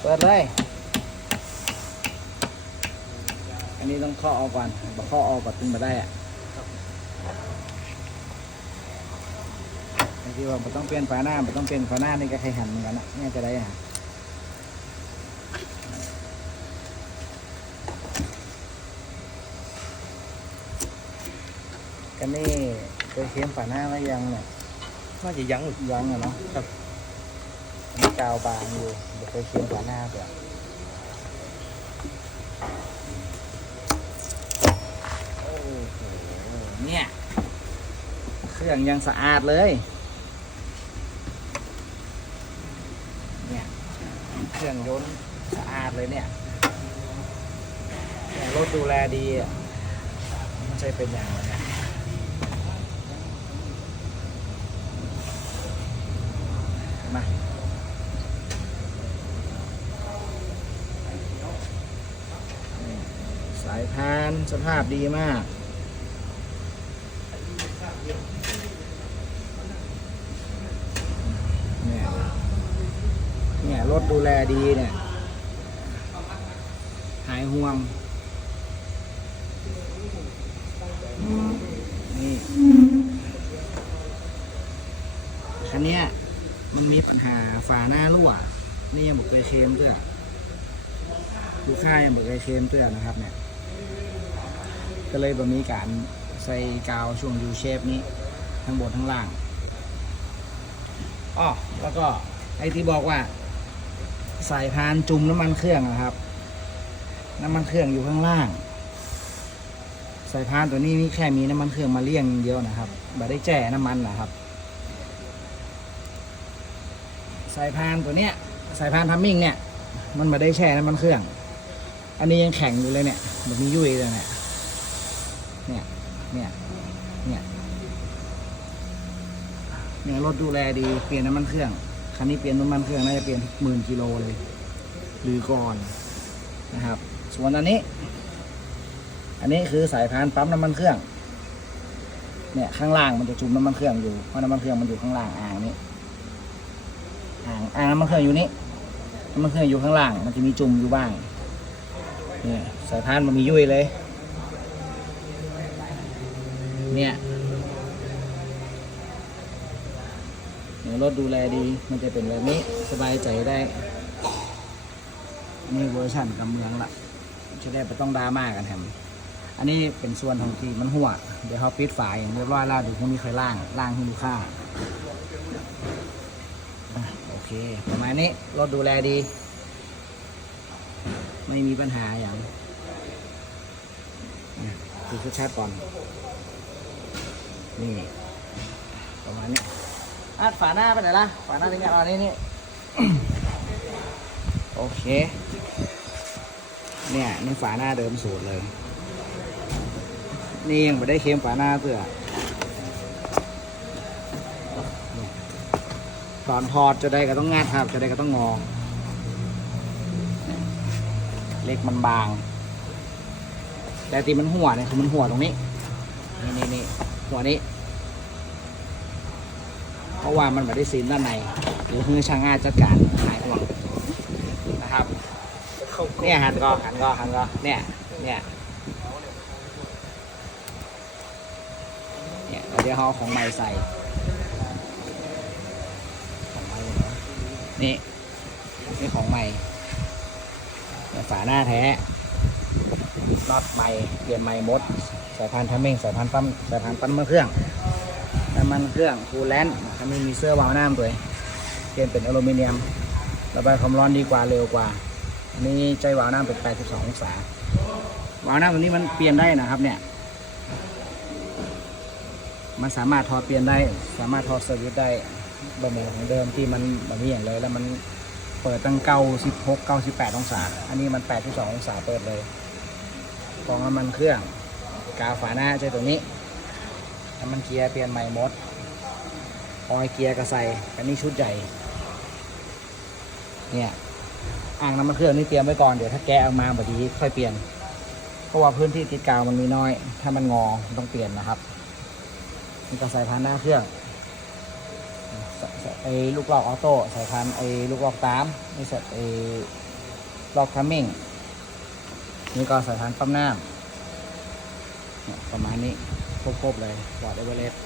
เปิดเลย อันนี้ต้องเคาะเอาก่อนบอเคาะเอาก่อนตึงมาได้อะไอ้ที่ว่ามันต้องเปลี่ยนฝาหน้ามันต้องเปลี่ยนฝาหน้านี่ก็ใครหันเหมือนกันนะเนี่ยจะได้อะกันนี่เคยเค็มฝาหน้าไหมยังเนี่ยน่าจะยังยังอะเนาะครับอันนี้ กาวบางอยู่เดี๋ยวเคยเค็มฝาหน้าเดี๋ยวโอ้โหเนี่ย เครื่องยังสะอาดเลย เนี่ย เครื่องยนต์สะอาดเลยเนี่ยรถดูแลดีไม่ใช่เป็นอย่างไรเนี่ยมานี่สาย พานสภาพดีมาก เนี่ยเนี่ยรถดูแลดีเนี่ย หายห่วง นี่คันเนี้ยมันมีปัญหาฝาหน้ารั่ว นี่ยังบอกเคยเคมเตื้อลูกค้ายังบอกเคยเคมเตื้อนะครับเนี่ย ก็เลยแบบมีการใส่กาวช่วงยูเชฟนี้ทั้งบนทั้งล่างอ๋อแล้วก็ไอที่บอกว่า สายพานจุ่มน้ำมันเครื่องนะครับ น้ำมันเครื่องอยู่ข้างล่าง สายพานตัวนี้มีแค่มีน้ำมันเครื่องมาเลี่ยงเดียวนะครับไม่ได้แจ่น้ำมันนะครับ สายพานตัวเนี้ย สายพานทัมมิ่งเนี่ย มันม่ได้แช่น้ำมันเครื่อง อันนี้ยังแข็งอยู่เลยเนี่ยแบบมียุ่ยเลยเนี่ย เนี่ย เนี่ย เนี่ย เนี่ยรถดูแลดี เปลี่ยนน้ำมันเครื่อง คันนี้เปลี่ยนน้ำมันเครื่องน่าจะเปลี่ยนหมื่นกิโลเลย หรือก่อนนะครับ ส่วนอันนี้ อันนี้คือสายพานปั๊มน้ำมันเครื่อง เนี่ยข้างล่างมันจะจุ่มน้ำมันเครื่องอยู่ เพราะน้ำมันเครื่องมันอยู่ข้างล่างอ่างนี้ อ่างอ่างน้ำมันเครื่องอยู่นี้น้ำมันเครื่องอยู่ข้างล่าง มันจะมีจุ่มอยู่บ้าง เนี่ยสายพานมันมียุ่ยเลย เนี่ยเนี่ยรถดูแลดี มันจะเป็นแบบนี้สบายใจได้นี่เวอร์ชันกำเมืองละจะได้ไม่ต้องดราม่ากันแถมอันนี้เป็นส่วนของที่มันหัว เดี๋ยวเขาปิดฝายอย่างเรียบร้อยแล้วเดูเขามีใครล่างล่างให้ลูกค้าอโอเค ประมาณนี้รถดูแลดี ไม่มีปัญหาอย่างอะดูชัดๆก่อน นี่ประมาณนี้อะฝาหน้าไปไหนล่ะ ฝาหน้าที่เนี่ยเอาอันนี้นี่โอเค เนี่ยนี่ฝาหน้าเดิมสูตรเลย นี่ยังไม่ได้เค็มฝาหน้าเพื่อเนี่ยตอนถอดจะได้ก็ต้องงัดครับ จะได้ก็ต้องงอ เล็กมันบาง แต่ตีมันหัวเนี่ยคือมันหัวตรงนี้ นี่นี่นี่หัวนี้ เพราะว่ามันไม่ได้ซีนด้านในหรือเคือช่างงานจัดการหายห่วงนะครับเนี่ยหันก็หันก็หันก็เนี่ยเนี่ยเนี่ยเดี๋ยวเขาเอาของใหม่ใส่ของใหม่นี่นี่ของใหม่เนี่ยฝาหน้าแท้น็อตใหม่เปลี่ยนใหม่หมด สายพานทัมมิ่งสายพานปั๊มสายพานปั๊มน้ำมันเครื่องน้ำมันเครื่องคูลแลนต์ทัมมิ่งมีเสื้อวาวน้ำตัวเองเปลี่ยนเป็นอลูมิเนียมระบายความร้อนดีกว่าเร็วกว่าอันนี้ใจวาวน้ำเป็น 82 องศาวาวน้ำตัวนี้มันเปลี่ยนได้นะครับเนี่ยมันสามารถถอเปลี่ยนได้ สามารถถอดสวิตช์ได้บะหมี่ของเดิมที่มันแบบนี้อย่างเลย แล้วมันเปิดตั้งเก้าสิบหกเก้าสิบแปดองศา อันนี้มัน82องศาเปิดเลยกองน้ำมันเครื่อง กาฝาหน้าใช้ตัวนี้น้ำมันเกียร์เปลี่ยนใหม่หมดออยเกียร์กระใส่อันนี้ชุดใหญ่เนี่ยอ่างน้ำมันเครื่องนี่เตรียมไว้ก่อนเดี๋ยวถ้าแกะออกมาบดีค่อยเปลี่ยนเพราะว่าพื้นที่ติดกาวมันมีน้อย ถ้ามันงอต้องเปลี่ยนนะครับนี่ก็ใส่พานหน้าเครื่องไอ้ลูกลอกออโต้ใส่พันไอ้ลูกลอกตามนี่ใส่ไอ้ลอกทัมมิ่งนี่ก็สายพานปั๊มน้ำ ประมาณนี้ครบๆเลยบอร์ดเอเวอเรสต์